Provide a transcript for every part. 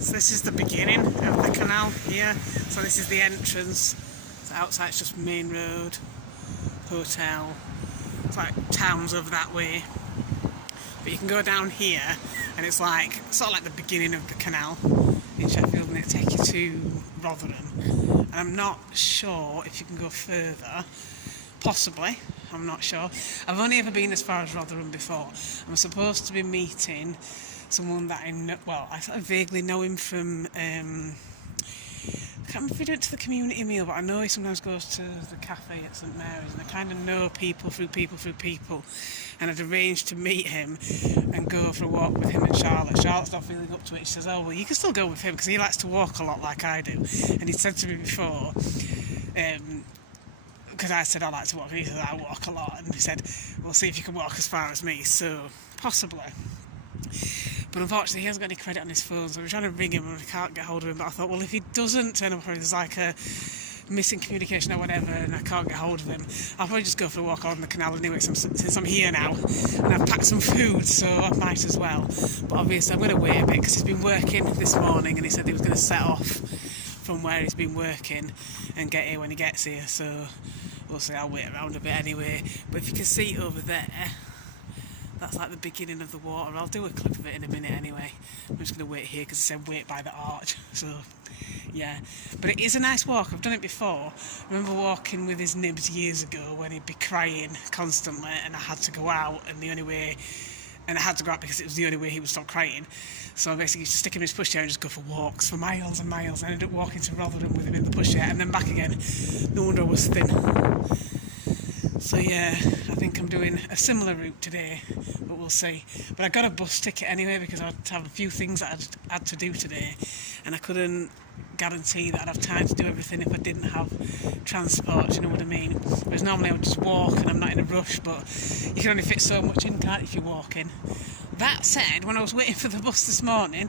So this is the beginning of the canal here. So this is the entrance. So outside it's just main road, hotel. It's like towns over that way. But you can go down here and it's like sort of like the beginning of the canal in Sheffield, and it'll take you to Rotherham. And I'm not sure if you can go further. Possibly. I'm not sure. I've only ever been as far as Rotherham before. I'm supposed to be meeting someone that I know, well, I sort of vaguely know him from, I can't remember if he went to the community meal, but I know he sometimes goes to the cafe at St Mary's, and I kind of know people through people, and I'd arranged to meet him and go for a walk with him and Charlotte. Charlotte's not feeling up to it. She says, oh, well, you can still go with him because he likes to walk a lot like I do. And he said to me before, because I said I like to walk, and he said I walk a lot, and he said, we'll see if you can walk as far as me, so possibly. But unfortunately he hasn't got any credit on his phone, so we're trying to ring him and we can't get hold of him. But I thought, well, if he doesn't turn up or there's like a missing communication or whatever and I can't get hold of him, I'll probably just go for a walk on the canal anyway, since I'm here now and I've packed some food, so I might as well. But obviously I'm going to wait a bit because he's been working this morning and he said he was going to set off from where he's been working and get here when he gets here, so we'll see. I'll wait around a bit anyway. But if you can see over there, that's like the beginning of the water. I'll do a clip of it in a minute anyway. I'm just going to wait here because it said wait by the arch. So, yeah. But it is a nice walk. I've done it before. I remember walking with his nibs years ago when he'd be crying constantly and I had to go out, and I had to go out because it was the only way he would stop crying. So I basically used to stick him in his pushchair and just go for walks for miles and miles. I ended up walking to Rotherham with him in the pushchair and then back again. No wonder I was thin. So yeah, I think I'm doing a similar route today, but we'll see. But I got a bus ticket anyway because I had to have a few things that I had to do today, and I couldn't guarantee that I'd have time to do everything if I didn't have transport, you know what I mean? Whereas normally I would just walk and I'm not in a rush, but you can only fit so much in, can't you, if you're walking. That said, when I was waiting for the bus this morning,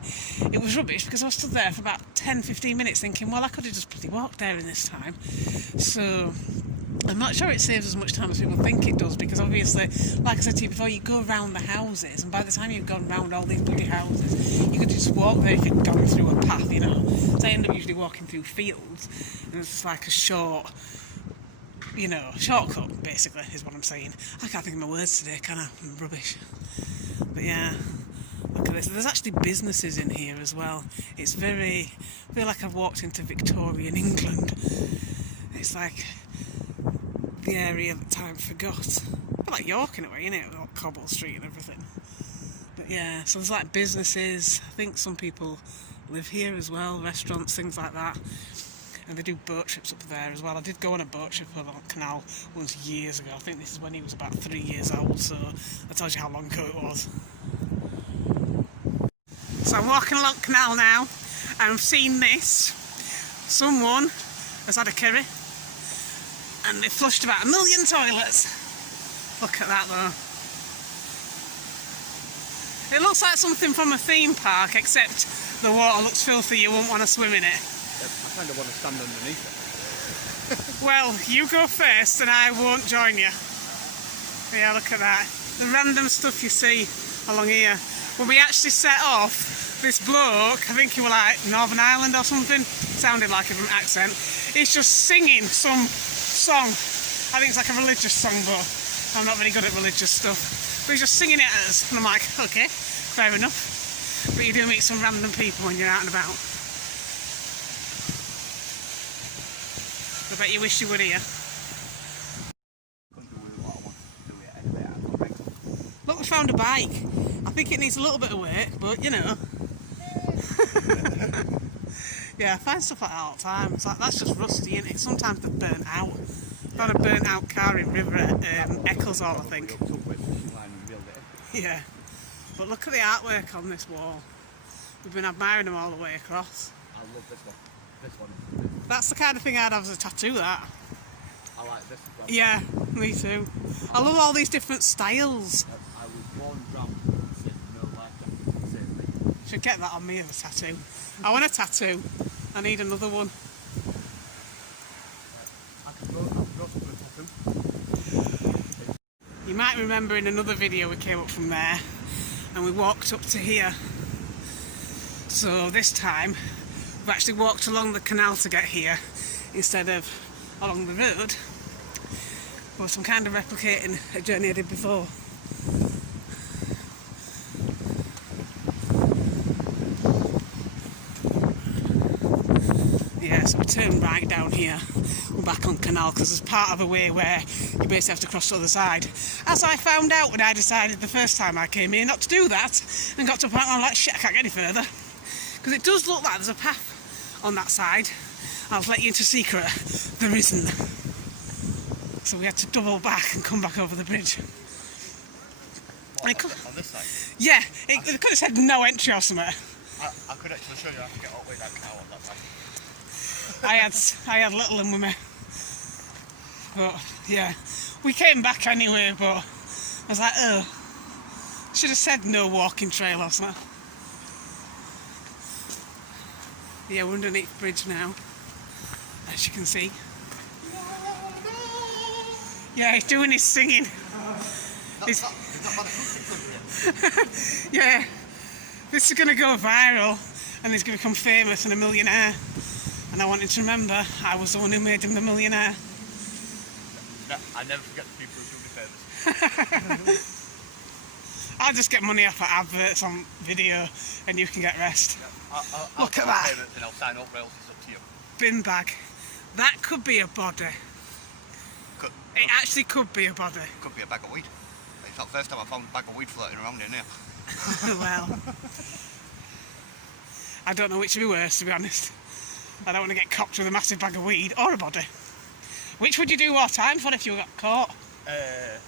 it was rubbish because I was stood there for about 10-15 minutes thinking, well, I could have just bloody walked there in this time. So I'm not sure it saves as much time as people think it does, because obviously, like I said to you before, you go around the houses, and by the time you've gone round all these bloody houses, you could just walk there if you'd gone through a path, you know. So I end up usually walking through fields, and it's just like a shortcut, basically, is what I'm saying. I can't think of my words today, can I? I'm rubbish. But yeah, look at this. There's actually businesses in here as well. It's I feel like I've walked into Victorian England. It's like the area that time forgot. I feel like York in a way, innit? With Cobble Street and everything. But yeah, so there's like businesses. I think some people live here as well, restaurants, things like that. And they do boat trips up there as well. I did go on a boat trip over the canal once years ago. I think this is when he was about 3 years old, so that tells you how long ago it was. So I'm walking along the canal now, and I've seen this. Someone has had a curry, and they flushed about 1 million toilets. Look at that though. It looks like something from a theme park, except the water looks filthy, you won't want to swim in it. I kind of want to stand underneath it. Well, you go first and I won't join you. Yeah, look at that. The random stuff you see along here. When we actually set off, this bloke, I think he was like Northern Ireland or something, sounded like a different accent, he's just singing some song. I think it's like a religious song, but I'm not very good at religious stuff. But he's just singing it at us, and I'm like, okay, fair enough. But you do meet some random people when you're out and about. I bet you wish you were here. Look, we found a bike. I think it needs a little bit of work, but you know. Yeah, I find stuff like that all the time. It's like, that's just rusty, isn't it? Sometimes they're burnt out. I found a burnt out car in River Ecclesall, I think. Yeah. But look at the artwork on this wall. We've been admiring them all the way across. I love this one. This one. That's the kind of thing I'd have as a tattoo, that. I like this as well. Yeah, me too. I love all these different styles. I was born drunk, no life. Should get that on me as a tattoo. I want a tattoo. I need another one. I can go for a tattoo. You might remember in another video we came up from there and we walked up to here. So this time we've actually walked along the canal to get here instead of along the road. But I'm kind of replicating a journey I did before. Yeah, so we turn right down here. We're back on canal because it's part of a way where you basically have to cross to the other side. As I found out when I decided the first time I came here not to do that, and got to a point where I'm like, shit, I can't get any further. Because it does look like there's a path on that side. I'll let you into a secret. There isn't. So we had to double back and come back over the bridge. What, on this side? Yeah, it could have said no entry or something. I could actually show you how to get all the way that canal on that side. I had little in with me. But yeah, we came back anyway, but I was like, oh, should have said no walking trail or something. Yeah, we're underneath the bridge now, as you can see. Yeah, he's doing his singing. Yeah, this is going to go viral and he's going to become famous and a millionaire. And I wanted to remember I was the one who made him the millionaire. No, I never forget the people who do me famous. I'll just get money off of adverts on video and you can get rest. I'll Look at that. And I'll sign up, or else it's up to you. Bin bag. That could be a body. It actually could be a body. Could be a bag of weed. It's not the first time I found a bag of weed floating around in here. Well, I don't know which would be worse, to be honest. I don't want to get copped with a massive bag of weed or a body. Which would you do more time for if you got caught? The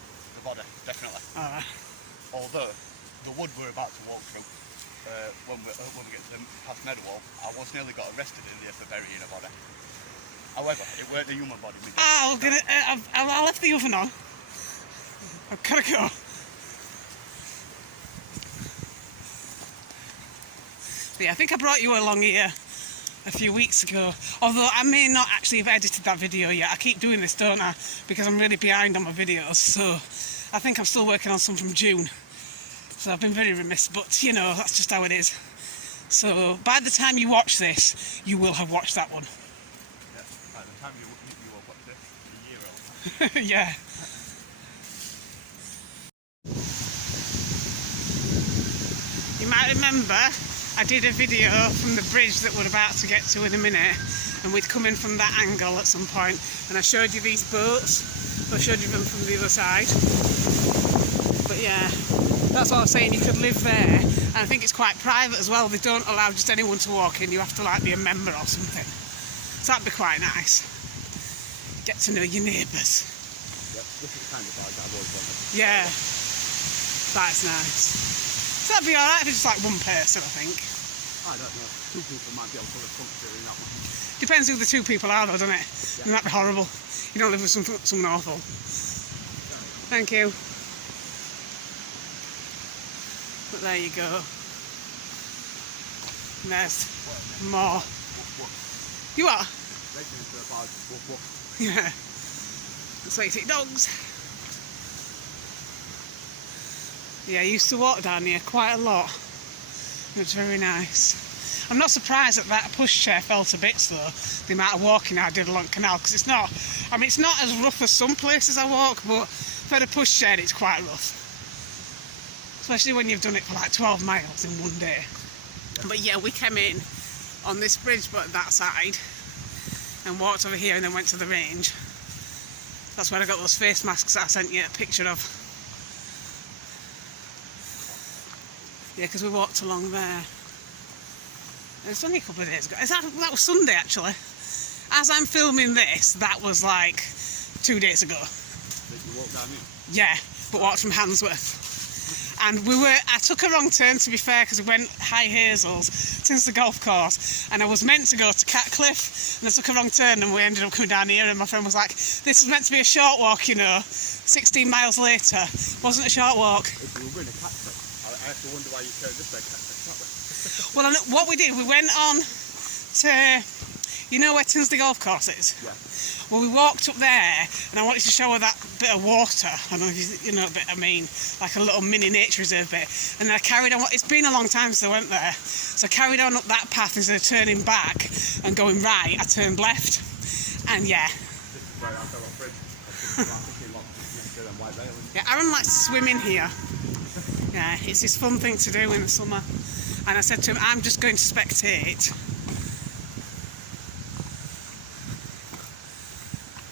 body, definitely. Although, the wood we're about to walk through, when we get past Meadowall, I once nearly got arrested in there for burying a body. However, it weren't the human body. I left the oven on. I've got to go. But yeah, I think I brought you along here a few weeks ago, although I may not actually have edited that video yet. I keep doing this, don't I, because I'm really behind on my videos, so I think I'm still working on some from June, so I've been very remiss, but you know, that's just how it is. So by the time you watch this, you will have watched that one. Yeah, by the time you will watch it, a year old. Yeah. You might remember I did a video from the bridge that we're about to get to in a minute, and we'd come in from that angle at some point, and I showed you these boats. I showed you them from the other side. But yeah, that's what I was saying, you could live there, and I think it's quite private as well. They don't allow just anyone to walk in, you have to like be a member or something. So that'd be quite nice. Get to know your neighbours. Yep, this is the kind of bag that I've always wanted. Yeah, that's nice. So that'd be alright if it's just like one person, I think. I don't know. Two people might be able to live comfortably in that one. Depends who the two people are though, doesn't it? Yeah. They might be horrible. You don't live with someone awful. Thank you. But there you go. And there's more. You are? Yeah. That's why you take dogs. Yeah, I used to walk down here quite a lot. It was very nice. I'm not surprised that that pushchair fell to bits though, the amount of walking I did along the canal, because it's not, I mean, it's not as rough as some places I walk, but for the pushchair it's quite rough. Especially when you've done it for like 12 miles in one day. Yeah. But yeah, we came in on this bridge but that side and walked over here and then went to the range. That's where I got those face masks that I sent you a picture of. Yeah, because we walked along there. It's only a couple of days ago. That was Sunday, actually. As I'm filming this, that was like 2 days ago. Did you walk down here? Yeah, but walked from Handsworth. And I took a wrong turn, to be fair, because we went High Hazels since the golf course, and I was meant to go to Catcliffe, and I took a wrong turn, and we ended up coming down here, and my friend was like, this was meant to be a short walk, you know, 16 miles later. Wasn't a short walk. If you were going to Catcliffe, I have to wonder why you turned this way, Catcliffe. Well, what we did, we went on to You know where Tinsley Golf Course is? Yeah. Well, we walked up there, and I wanted to show her that bit of water. I don't know if you know what bit I mean, like a little mini nature reserve bit. And then I carried on. It's been a long time since I went there, so I carried on up that path instead of turning back and going right. I turned left, and yeah. This is where I fell off bridge. Yeah, Aaron likes to swim in here. Yeah, it's his fun thing to do in the summer. And I said to him, I'm just going to spectate.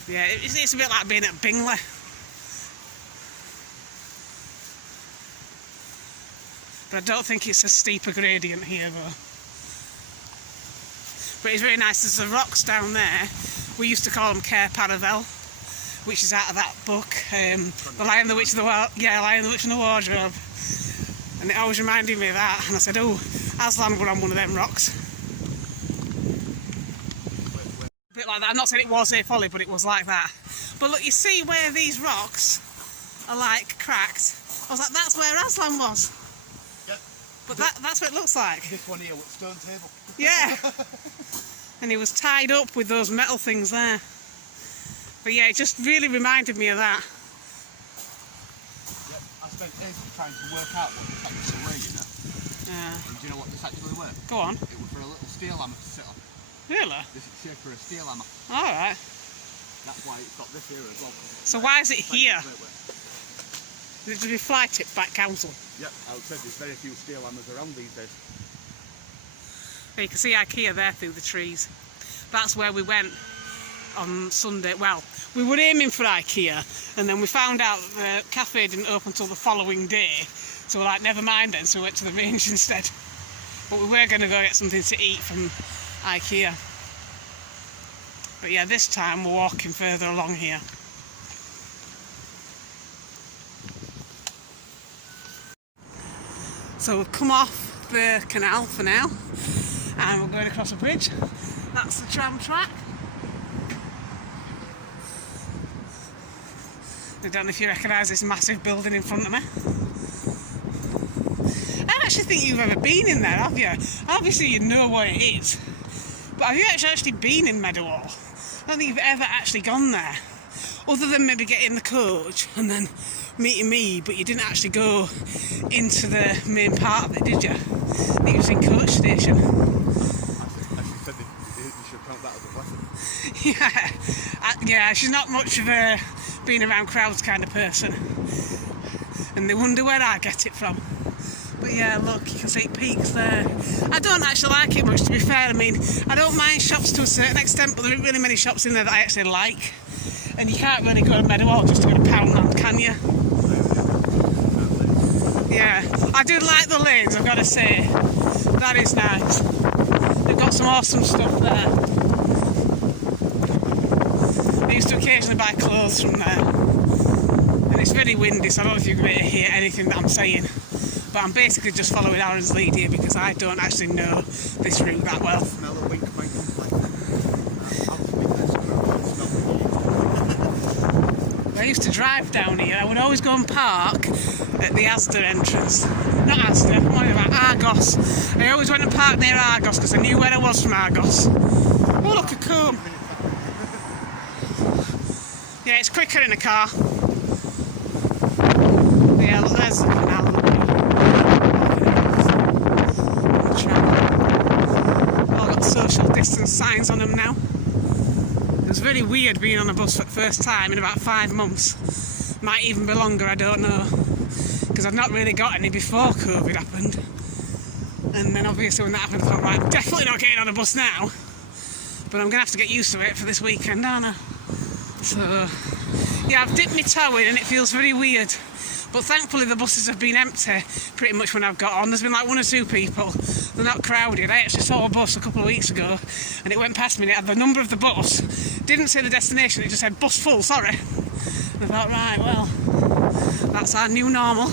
Yeah, it's a bit like being at Bingley. But I don't think it's a steeper gradient here though. But it's really nice. There's the rocks down there. We used to call them Cair Paravel, which is out of that book, The Lion, the Witch, and the Lion, the Witch and the Wardrobe. And it always reminded me of that. And I said, oh, Aslan were on one of them rocks. A bit like that. I'm not saying it was a folly, but it was like that. But look, you see where these rocks are like cracked? I was like, that's where Aslan was. Yep. But that's what it looks like. This one here with stone table. Yeah. And he was tied up with those metal things there. But yeah, it just really reminded me of that. Yep. I spent ages trying to work out what this actually were, you know. Yeah. And do you know what this actually were? Go on. It was for a little steel hammer to sit on. Really? This is shaped for a steel hammer. Alright. That's why it's got this here as well. So why is it here? Did we flight it back council? Yep, I would say there's very few steel hammers around these days. You can see IKEA there through the trees. That's where we went on Sunday. Well, we were aiming for IKEA, and then we found out that the cafe didn't open until the following day. So we're like, never mind then, so we went to the range instead. But we were going to go get something to eat from IKEA. But yeah, this time we're walking further along here. So we've come off the canal for now, and we're going across a bridge. That's the tram track. I don't know if you recognise this massive building in front of me. I don't actually think you've ever been in there, have you? Obviously you know what it is, but have you actually been in Meadowhall? I don't think you've ever actually gone there, other than maybe getting the coach and then meeting me, but you didn't actually go into the main part of it, did you? You was in coach station. I said you should count that as a blessing. Yeah, she's not much of a being around crowds kind of person, and they wonder where I get it from. But yeah, look, you can see peaks there. I don't actually like it much, to be fair. I mean, I don't mind shops to a certain extent, but there aren't really many shops in there that I actually like. And you can't really go to Meadowhall just to go to Poundland, can you? Yeah, I do like the lanes, I've got to say. That is nice. They've got some awesome stuff there. I used to occasionally buy clothes from there. And it's very windy, so I don't know if you can really hear anything that I'm saying. But I'm basically just following Aaron's lead here because I don't actually know this route that well. Smell a wink, wink. I used to drive down here. I would always go and park at the Asda entrance. Not Asda, I'm talking about Argos. I always went and parked near Argos because I knew where I was from Argos. Oh, look, a comb. Yeah, it's quicker in a car. Yeah, look, there's the canal. All got social distance signs on them now. It was very weird being on a bus for the first time in about 5 months. Might even be longer, I don't know. Because I've not really got any before COVID happened. And then obviously when that happened I thought, right, I'm definitely not getting on a bus now. But I'm going to have to get used to it for this weekend, aren't I? So, yeah, I've dipped my toe in and it feels very weird. But thankfully the buses have been empty pretty much when I've got on. There's been like 1 or 2 people. They're not crowded. I actually saw a bus a couple of weeks ago and it went past me and it had the number of the bus. Didn't say the destination, it just said bus full, sorry. And I thought, right, well, that's our new normal.